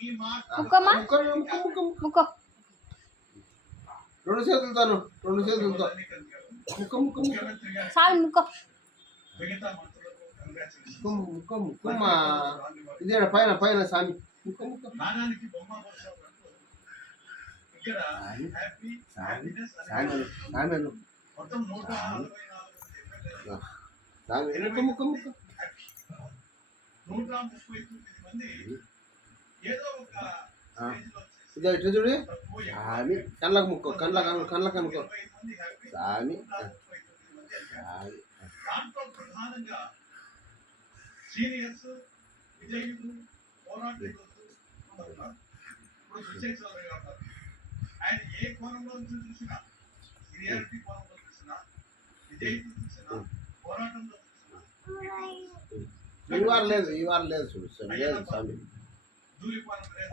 ముక్కమ్మా ముక్క రెండు చేతులతో ముక్క ముక్క సామి ముక్క ముక్క ముక్కమ్మ ఇదే పైన పైన సామి ముక్క ముక్క ముక్క ముక్క ముక్క ఇదే ఇట్లా చూడు సామి కళ్ళకు ముక్కో కళ్ళకు అనుకో సామి సీనియర్స్ విజయులు పోరాటం ఆయన ఏ కోణంలో చూసినా సీనియారిటీ కోణంలో చూసినా విజయులు చూసినా పోరాటంలో చూసినా ఈ వారం లేదు చూడు లేదు స్వామి దూరిపాలన